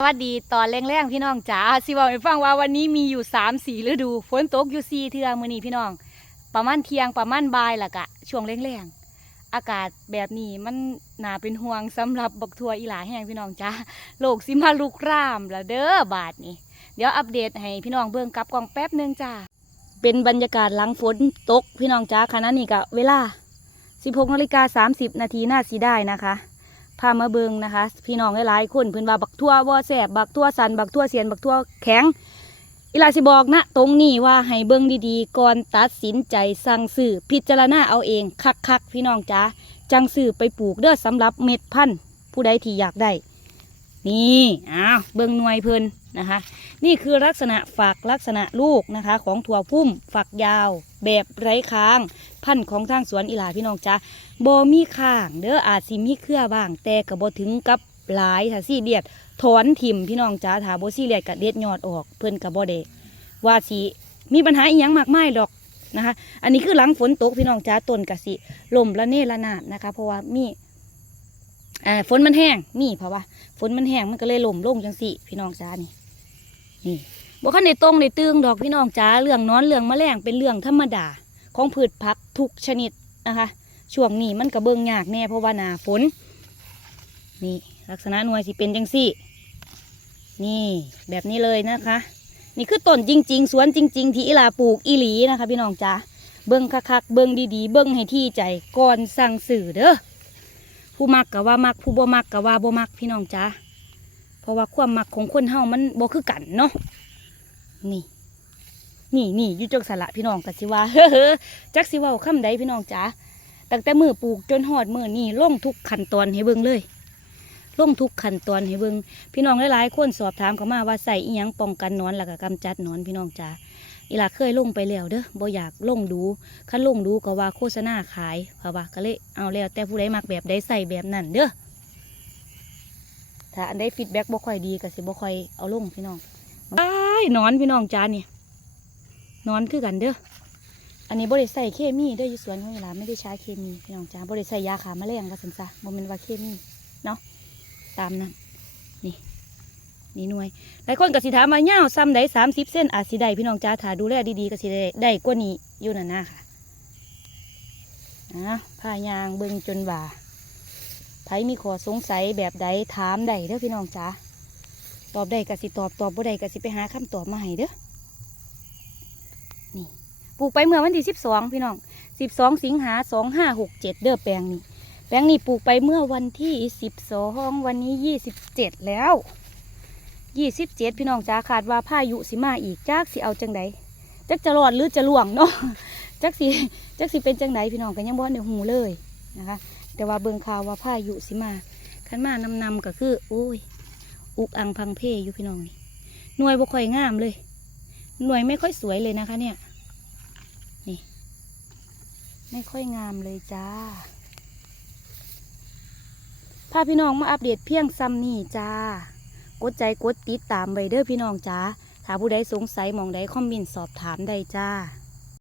สวัสดีตอนแรงๆพี่น้องจ๋าสิบอกให้ฟังว่าวันนี้มีอยู่สามสี่ฤดูฝนตกอยู่สี่เทือมือนี้พี่น้อง ประมาณเที่ยงประมาณบ่ายละกะ ช่วงแรงๆอากาศแบบนี้มันน่าเป็นห่วงสำหรับบักทัวอีหลาแห้งพี่น้องจ้าโลกสิมาลุกรามล้วเด้อบาดนี้ เดี๋ยวอัปเดตให้พี่น้องเบิ่งกลับกองแป๊บหนึงจ้าเป็นบรรยากาศหลังฝนตกพี่น้องจ้าขณะนี้กะเวลา 16นาฬิกา30นาทีน่าสีได้นะคะ พามาเบิงนะคะ พี่น้องหลายๆคนเพิ่นว่าบักทั่วบ่แสบบักทั่วสันบักทั่วเสียนบักทั่วแข็งอีหลาสิบอกนะ ตรงนี้ว่าให้เบิงดีๆ ก่อนตัดสินใจสั่งซื้อพิจารณาเอาเอง คักๆ พี่น้องจ้าจังซื้อไปปลูกเด้อสำหรับเม็ดพันธุ์ผู้ใดที่อยากได้ นี่อ้าวเบิงหน่วยเพิ่นนะคะ นี่คือลักษณะฝักลักษณะลูกนะคะ ของถั่วพุ่มฝักยาว แบบไร้ค้าง พันธุ์ของทางสวนอีหลาพี่น้องจ๋าบ่มีข้าง เด้ออาจสิมีเครือบ้าง แต่ก็บ่ถึงกับหลายถ้าซี่เดียดถอนถิ่มพี่น้องจ๋าถ้าบ่ซี่เลียดก็เด็ดยอดออกเพิ่นก็บ่ได้ว่าสิมีปัญหาอีหยังมากมายดอกนะคะ อันนี้คือหลังฝนตกพี่น้องจ๋าต้นก็สิลมละเนระนาดนะคะ เพราะว่ามี อ่าฝนมันแห้งนี่เพราะว่าฝนมันแห้งมันก็เลยล่มลงจังสิพี่น้องจ๋านี่ นี่บ่คันได้ตรงได้ตึงดอกพี่น้องจ๋าเรื่องนอนเรื่องแมลงเป็นเรื่องธรรมดา ของพืชผักทุกชนิดนะคะช่วงนี้มันกระเบิงยากแน่เพราะว่าหนาฝน นี่ลักษณะหน่วยสิเป็นจังสี่นี่แบบนี้เลยนะคะ นี่คือต้นจริง ๆ สวนจริง ๆ ที่อีลาปลูกอีหลีนะคะ พี่น้องจ๋าเบิ้งคักๆเบิ้งดีๆ เบิ้งให้ที่ใจก่อนสั่งสื่อเด้อ ผู้มักกะว่ามักผู้บ่มักกะว่าบ่มักพี่น้องจ๋าเพราะว่าความมักของคนเฮามันบ่คือกันเนาะนี่ นี่นี่ยุจกสละพี่น้องกะสิว่าเฮ้อจักสิว้าคำใดพี่น้องจ๋าตั้งแต่มือปลูกจนหอดมือนี่ล่งทุกขั้นตอนให้เบิ่งเลยล่งทุกขั้นตอนให้เบิ่งพี่น้องหลายๆคนสอบถามเขามาว่าใส่อีหยังป้องกันนอนแล้วก็กำจัดนอนพี่น้องจ๋า อีหลาเคยลงไปแล้วเด้อบ่อยากลงดูคันลงดูก็ว่าโฆษณาขายเพราะว่าก็เลยเอาแล้วแต่ผู้ใดมักแบบใดใส่แบบนั้นเด้อถ้าอันใดฟีดแบ็กบ่ค่อยดีก็สิบ่ค่อยเอาลงพี่น้องไอ้นอนพี่น้องจานนี่นอนคือกันเด้ออันนี้บริใส่เคมีเด้วยอยู่สวนของอีหลาไม่ได้ใช้เคมีพี่น้องจ้าบริใส่ยาขาแมลงก็สันซะโมเมนว่าเคมีเนาะตามนั้น นี่หน่วยหลายคนก็สิถามมาเง่าซ้ำได้สามสิบเส้นอาจสิได้พี่น้องจ้าถ้าดูแลดีๆก็สิได้ได้กว่านี้อยู่นั่นนะค่ะอะผ้ายางเบิ่งจนว่าไผมีข้อสงสัยแบบใดถามได้เด้อพี่น้องจ้าตอบได้ก็สิตอบตอบบ่ได้ก็สิไปหาคำตอบมาให้เด้อนี่ปลูกไปเมื่อวันที่สิบสองพี่น้องสิบสองสิงหาสองห้าหกเจ็ดเด้อแปลงนี้แปลงนี้ปลูกไปเมื่อวันที่สิบสองวันนี้ยี่สิบเจ็ดแล้ว ยี่สิบเจ็ดพี่น้องจ้าขาดว่าพายุสิมาอีกจักสิเอาจังใดจักจะรอดหรือจะล่วงเนาะจักสิจักสิเป็นจังใดพี่น้องก็ยังบ่ในหูเลยนะคะ แต่ว่าเบิ่งข่าวว่าพายุสิมาขันมานำนำๆก็คือ โอ้ย อุกอังพังเพอยู่พี่น้องนี่หน่วยบ่ค่อยงามเลย หน่วยไม่ค่อยสวยเลยนะคะ เนี่ย นี่ ไม่ค่อยงามเลยจ้าพาพี่น้องมาอัปเดตเพียงซ้ำนี่จ้า กดใจกดติดตามไว้เด้อพี่น้องจ้าถ้าผู้ใดสงสัยมองใดคอมเมนต์สอบถามได้จ้า